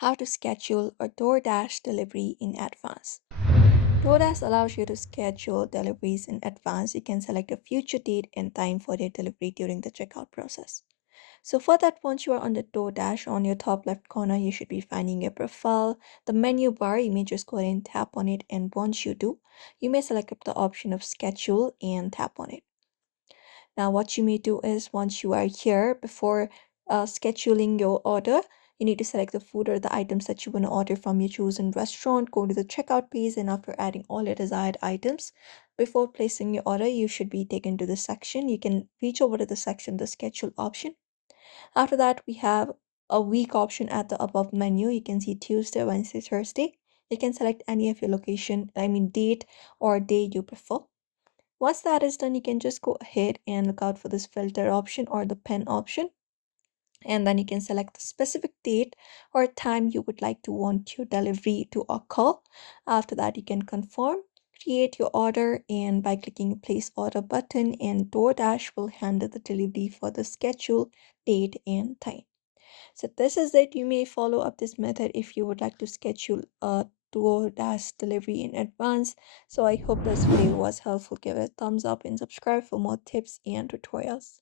How to schedule a DoorDash delivery in advance. DoorDash allows you to schedule deliveries in advance. You can select a future date and time for their delivery during the checkout process. So for that, once you are on the DoorDash, on your top left corner, you should be finding your profile. The menu bar, you may just go ahead and tap on it. And once you do, you may select up the option of schedule and tap on it. Now, what you may do is once you are here, before scheduling your order, you need to select the food or the items that you want to order from your chosen restaurant. Go to the checkout page, and after adding all your desired items, before placing your order, you should be taken to the section. You can reach over to the section, the schedule option. After that, we have a week option at the above menu. You can see Tuesday, Wednesday, Thursday. You can select any of your location, date or day you prefer. Once that is done, you can just go ahead and look out for this filter option or the pen option. And then you can select the specific date or time you would like to want your delivery to occur. After that, you can confirm, create your order, and by clicking place order button, and DoorDash will handle the delivery for the schedule, date, and time. So this is it. You may follow up this method if you would like to schedule a DoorDash delivery in advance. So I hope this video was helpful. Give it a thumbs up and subscribe for more tips and tutorials.